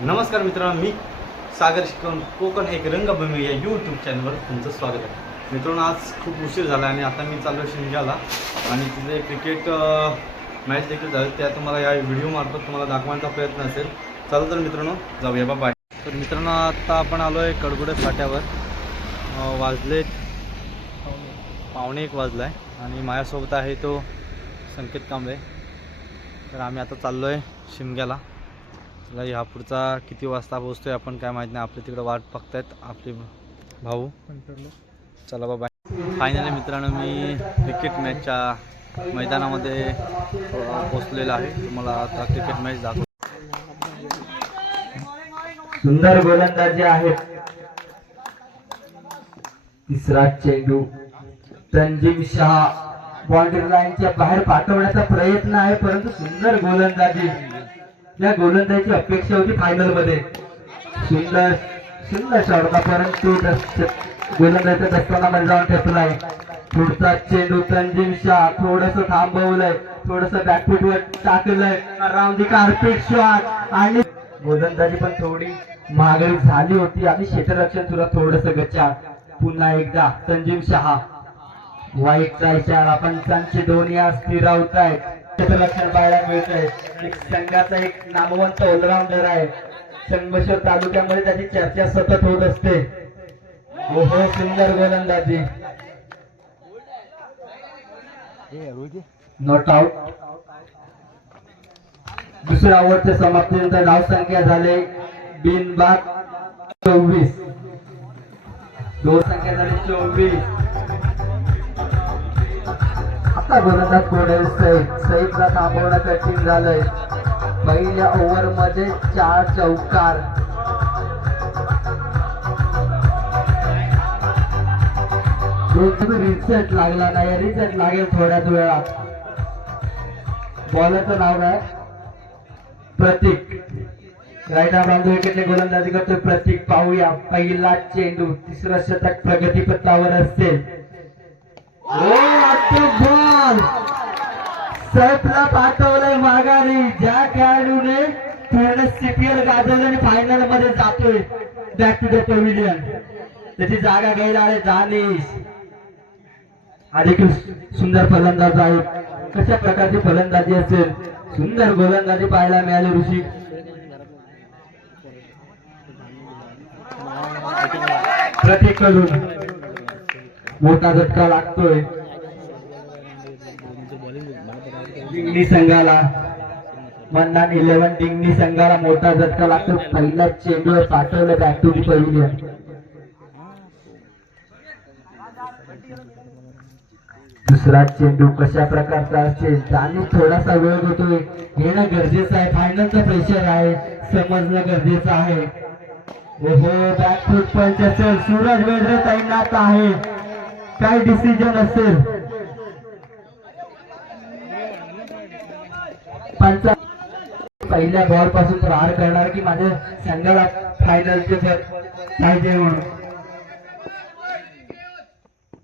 नमस्कार मित्रांनो मी सागर शिकवण कोकण एक रंगभूमी या यूट्यूब चॅनलवर तुमचं स्वागत आहे. मित्रांनो आज खूप उशीर झाला आणि आता मी चाललो शिमग्याला आणि तिथे क्रिकेट मॅच देखील झाली. त्या तुम्हाला या व्हिडिओमार्फत तुम्हाला दाखवण्याचा प्रयत्न असेल. चला तर मित्रांनो जाऊया. बा बाय तर मित्रांनो आता आपण आलो आहे कडगुडे फाट्यावर. वाजले पावणे एक वाजला आहे आणि माझ्यासोबत आहे तो संकेत कांबळे. तर आम्ही आता चाललो आहे शिमग्याला. चला ह्या पुढचा किती वाजता पोहोचतोय आपण काय माहीत नाही. आपल्या तिकडे वाट बघतायत. आपले भाऊ. चला बाबा फायनली मित्रांनो मी क्रिकेट मॅचच्या मैदानामध्ये अ, आहे. तुम्हाला आता क्रिकेट मॅच दाखव सुंदर गोलंदाजी आहे. तिसरा चेंडू. तंजीम शहा बाउंड्री लाईनच्या बाहेर पाठवण्याचा प्रयत्न आहे परंतु सुंदर गोलंदाजी. या गोलंदाजीची अपेक्षा होती फायनलमध्ये. सुंदर सुंदर शॉट परंतु दस- गोलंदाजीचा दस्ताना मध्ये जाऊन ठेपलाय. पुढचा चेंडू तंजीम शाह थोडस थांबवलंय. थोडस बॅकफूट वर टाकलंय. राऊंड दी कार्पेट शॉट आणि गोलंदाजी पण थोडी महागडी झाली होती आणि क्षेत्ररक्षण सुद्धा थोडस गच्चा. पुन्हा एकदा संजीव शहा. वाईटचा इशारा पंचांचे दोन्ही आज स्थिरावत आहेत. क्षेत्ररक्षण पाहायला मिळतंय. एक संघाचा एक नामवंत ऑलराऊंडर आहे. संगमेश्वर तालुक्यामध्ये त्याची चर्चा सतत होत असते. ओहो सुंदर गोलंदाजी. नॉट आउट दुसऱ्या ओव्हरच्या समाप्तीनंतर धावसंख्या झाले. बिनबाद चोवीस. दोन संख्या झाली चोवीस. आता गोलंदाज कोडेल सईद सईदला थांबवणं कठीण झालंय. पहिल्या ओव्हरमध्ये चार चौकार. रिसेट लागला नाही. रिसेट लागेल थोड्याच वेळात. बॉलरचं नाव काय? प्रतीक. राईट बांधू विकेटने गोलंदाजी करतोय प्रतीक. पाहूया. पहिला चेंडू तिसरं शतक प्रगतीपथावर असते बॉल सैफला पाठवलंय माघारी. ज्या खेळाडूने पूर्ण सीपीएल गाजवलं आणि फायनलमध्ये जातोय. बॅक टू द पॅव्हिलियन त्याची जागा घ्यायला आले दानिश. हा देखील सुंदर फलंदाज आहे. कशा प्रकारची फलंदाजी असेल? सुंदर गोलंदाजी पाहायला मिळाली ऋषी प्रत्येक करून मोठा झटका लागतोय. डिंगणी संघाला मंदान इलेव्हन डिंगणी संघाला मोठा झटका लागतो. पहिला चेंडू पाठवलं बॅक टू दी दुसरा चेंडू कशा प्रकारचा असेल आणि थोडासा वेळ घेतोय. घेणं गरजेचं आहे फायनलचा प्रेशर आहे समजणं गरजेचं आहे. ओहो बॅकफूट पंच असेल सूरज वेडरे तैनात आहे. काय डिसिजन असेल? पंचा पहिल्या बॉलपासून प्रहार करणार की माझ्या संघाला फायनलचे पाहिजे म्हणून.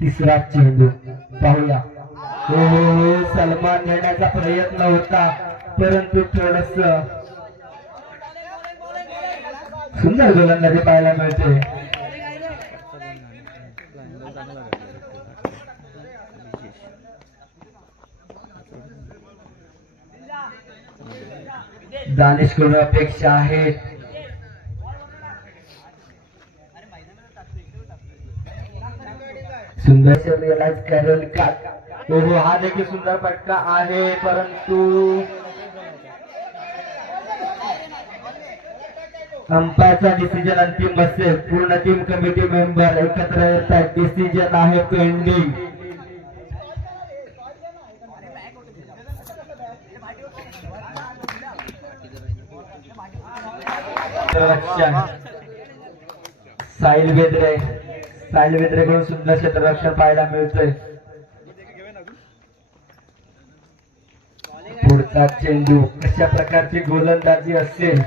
तिसरा चेंडू. पाहूया. हो हो हो सलमान नेण्याचा प्रयत्न होता. परंतु थोडस सुंदर गोलंदाजी पाहायला मिळते. दानिशकडून अपेक्षा आहेत सुंदर करेल का? हा देखील सुंदर फटका आहे परंतु अंपायरचा डिसिजन अंतिम असेल पूर्ण टीम कमिटी मेंबर एकत्र येतात. डिसिजन आहे पेंडिंग क्षेत्ररक्षण साहिल बेद्रे. साहिल बेद्रे कडून सुंदर क्षेत्ररक्षण पाहायला मिळतोय. पुढचा चेंडू कशा प्रकारची गोलंदाजी असेल?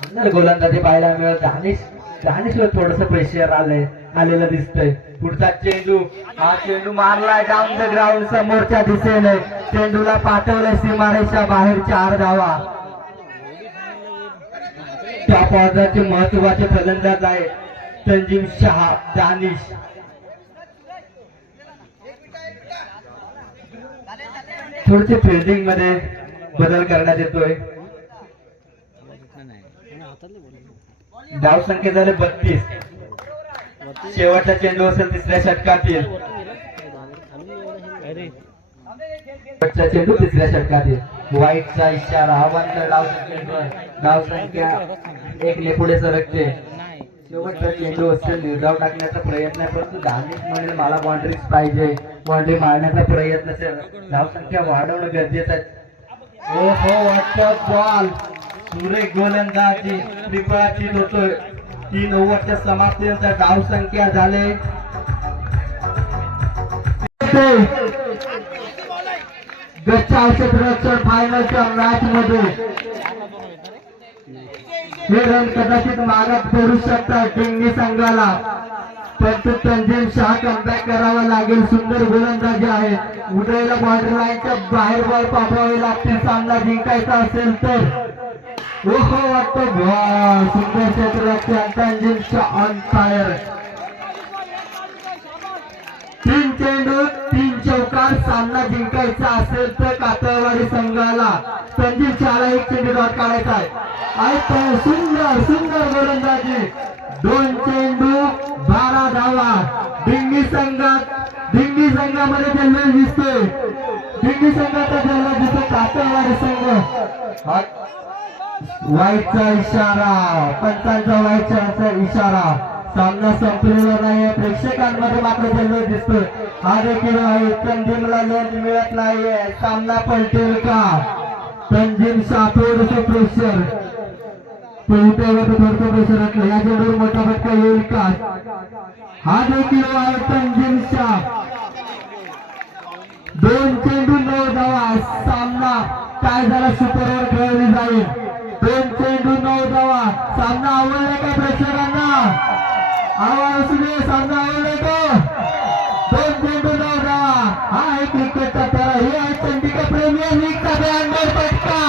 सुंदर गोलंदाजी पाहायला मिळत. दानिश दानिशवर थोडस पैसे आलंय आलेलं दिसतंय. पुढचा चेंडू हा चेंडू मारलाय. डाऊन द ग्राउंड समोरच्या दिशेने. चेंडूला पाठवलंय सीमारेषा बाहेर चार धावा टॉप ऑर्डरचे महत्त्वाचे फलंदाज आहे संजीव शहा दानिश. थोडेसे फिल्डिंगमध्ये बदल करण्यात येतोय. डाव संख्या झाले बत्तीस. शेवटचा चेंडू असेल तिसऱ्या षटकातील. शेवटचा चेंडू तिसऱ्या षटकातील. व्हाईटचा इशारा आव्हान डाव संख्या डाव संख्या. एक ने पुढे सरकते शेवटचा चेंडू असेल निर्धाव टाकण्याचा प्रयत्न आहे परंतु धार्मिक म्हणेल मला बाउंड्रीज पाहिजे. बाउंड्री मारण्याचा प्रयत्न असेल. धाव संख्या वाढवणं गरजेचं आहे. ओ हो वाटत बॉल. सुरेख गोलंदाजी. त्रिपळाची होतोय तीन ओव्हरच्या समाप्तीनंतर धाव संख्या झाले. गच्चा क्षेत्राच्या फायनलच्या मॅच मध्ये हे रन कदाचित मागत करू शकतात टिंगी संघाला. परंतु तंजीम शहा कमबॅक करावा लागेल. सुंदर गोलंदाजी आहे. उदयला बॉर्डर लाईनच्या बाहेर बॉल पाठवावे लागते सामना जिंकायचा असेल तर. ओहो वाटतो सुंदर क्षेत्राच्या तंजीम शहा ऑन फायर तीन चेंडू तीन चौकार सामना जिंकायचा असेल तर कातळवाडी संघाला संजीव शाला एक चेंडू डॉट काढायचा आहे. आणि सुंदर सुंदर गोलंदाजी. दोन चेंडू बारा धावा. दिंडी संघात दिंडी संघामध्ये जल्लोष दिसतोय. दिंडी संघाचा जल्लोष दिसतो कातळवाडी संघ. वाईटचा इशारा पंचांचा वाईटचा इशारा. सामना संपलेला नाही प्रेक्षकांमध्ये मात्र जल्लोष दिसतोय. हा देखील आहे. तंजीमला लंच मिळत नाहीये. सामना पलटेल का? तंजीम शाह थोडस प्रेशर पोहत्यावर थोडस प्रेशर असलं. या चेंडूवर मोठा फटका येईल का? हा देखील आहे तंजीम शाह दोन चेंडू नऊ धावा सामना काय झाला? सुपरवर खेळली जाईल. दोन चेंडू नऊ धावा सामना आवडला का प्रेक्षकांना? आवाज असू दे सामना आवडला का दोन चेंडू धावला हा एक क्रिकेटचा तारा हे आहे चंदिका प्रीमियर लीगचा ब्याण्णव फटका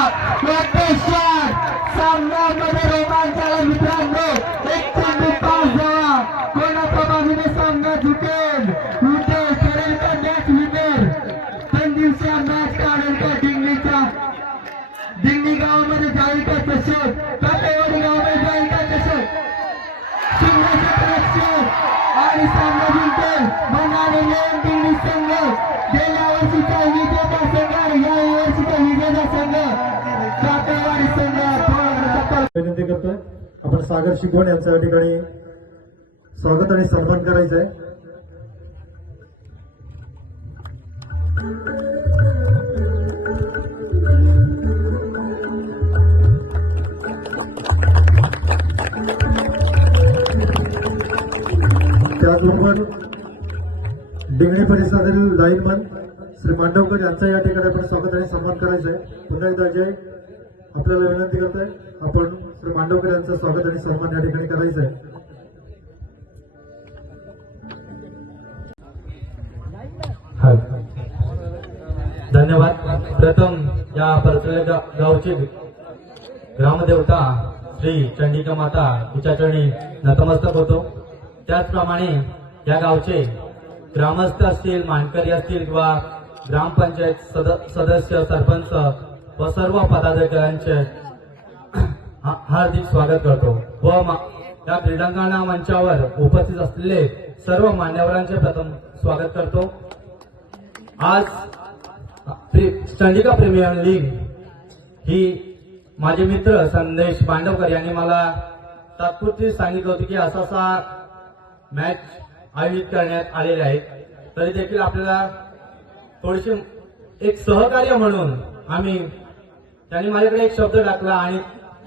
वाटते शॉट सामन्यामध्ये रोमांचाला मित्रांनो एक चेंडू पाच धावा कोणाच्या बाजूने सामना झुकेल लुटेल करेल का मॅच विनेल तीन दिवसा मॅच काढेल का दिंगलीच्या दिंगली गावामध्ये जाईल का तसं काटेवाडी गावामध्ये जाईल का तसं शिंगाचे प्रेक्षक आणि सामना जिंकेल मनाने लेन दिंगली संघ गेल्या वर्षीचा विजेता संघ विजेता संघ काटेवाडी संघ विनंती करतोय आपण सागर शिकवण यांच्या या ठिकाणी स्वागत आणि सन्मान करायचं आहे त्याचबरोबर डिंगणी परिसरातील लाईनमन श्री मांडवकर यांचं या ठिकाणी आपण स्वागत आणि सन्मान करायचं आहे पुन्हा एकदा जय. आपल्याला विनंती करतोय आपण श्री मांडवकर यांचं स्वागत आणि सन्मान या ठिकाणी करायचं आहे धन्यवाद. प्रथम या परसल्या गावचे ग्रामदेवता श्री चंडिका माता हिच्याचरणी नतमस्तक होतो. त्याचप्रमाणे या गावचे ग्रामस्थ असतील मानकरी असतील किंवा ग्रामपंचायत सद सदस्य सरपंच व सर्व पदाधिकाऱ्यांचे हा- हार्दिक स्वागत करतो. व मा- या क्रीडांगणा मंचावर उपस्थित असलेले सर्व मान्यवरांचे प्रथम स्वागत करतो. आज चंडिका प्रीमियर लीग ही माझे मित्र संदेश पांडवकर यांनी मला तात्पुरती सांगितलं होतं की असा असा मॅच आयोजित करण्यात आलेले आहेत. तरी देखील आपल्याला थोडीशी एक सहकार्य म्हणून आम्ही त्यांनी माझ्याकडे एक शब्द टाकला आणि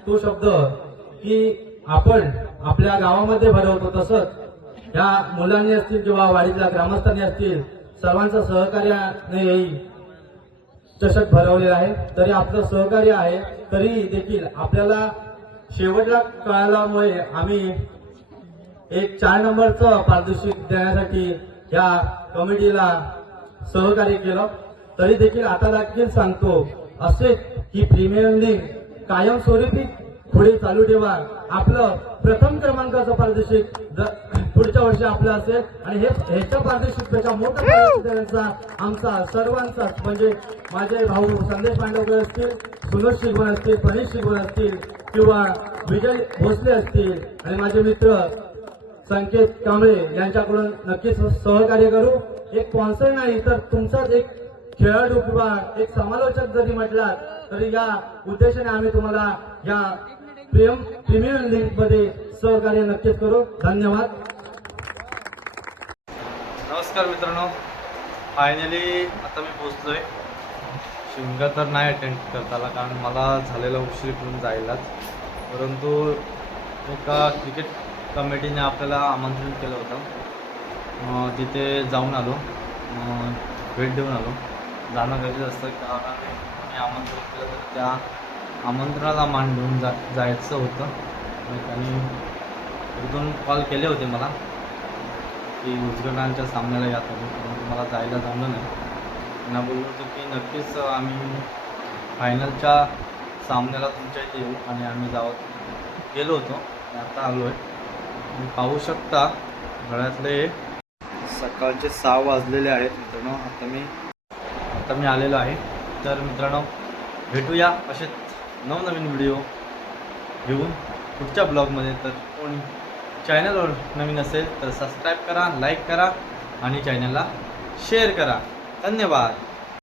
तो शब्द की आपण आपल्या गावामध्ये भरवतो तसंच या मुलांनी असतील किंवा वाडीतल्या ग्रामस्थांनी असतील सर्वांचं सहकार्याने येईल चषक भरवलेला आहे. तरी आपलं सहकार्य आहे तरी देखील आपल्याला शेवटला कळाल्यामुळे आम्ही एक चार नंबरचं पारितोषिक देण्यासाठी या कमिटीला सहकार्य केलं. तरी देखील आता देखील सांगतो असे ही प्रीमियर लीग कायमस्वरूपी पुढे चालू ठेवा. आपलं प्रथम क्रमांकाचं पारदर्शिक द- पुढच्या वर्षी आपलं असेल. आणि हे ह्याच्या पारदर्शिक मोठं पारितोषिक आमचा सर्वांचाच म्हणजे माझे भाऊ संदेश पांडवकर असतील सुनोज शिगवण असतील प्रणित शिगवण असतील किंवा विजय भोसले असतील आणि माझे मित्र संकेत कांबळे यांच्याकडून नक्कीच सहकार्य करू. एक स्पॉन्सर नाही तर तुमचाच एक खेळाडू किंवा एक समालोचक जरी म्हटलात तरी या उद्देशाने आम्ही तुम्हाला या प्रेम प्रीमियम लीगमध्ये सहकार्य नक्कीच करू. धन्यवाद. नमस्कार मित्रांनो. फायनली आता मी पोचलोय शिमगा तर नाही अटेंड करता आला कारण मला झालेला उशीर करून जायलाच. परंतु एका क्रिकेट कमिटीने आपल्याला आमंत्रण केलं होतं. तिथे जाऊन आलो. भेट देऊन आलो. जाणं गरजेचं असतं. कारण मी आमंत्रण केलं तर त्या आमंत्रणाला मान देऊन जा जायचं होतं. आणि त्यांनी कॉल केले होते मला की उजगडांच्या सामन्याला यात होतो परंतु मला जायला जमलं नाही. त्यांना बोललो होतो की नक्कीच आम्ही फायनलच्या सामन्याला तुमच्या इथे येऊ आणि आम्ही जावं. गेलो होतो. आता आलो आहे तुम्ही पाहू शकता घरातले सकाळचे सहा वाजलेले आहेत मित्रांनो. आता मी आता मी आलेलो आहे. तर मित्रांनो भेटूया असेच नवनवीन व्हिडिओ घेऊन पुढच्या ब्लॉगमध्ये. तर कोणी चॅनलवर नवीन असेल तर सबस्क्राईब करा लाईक करा आणि चॅनलला शेअर करा. धन्यवाद.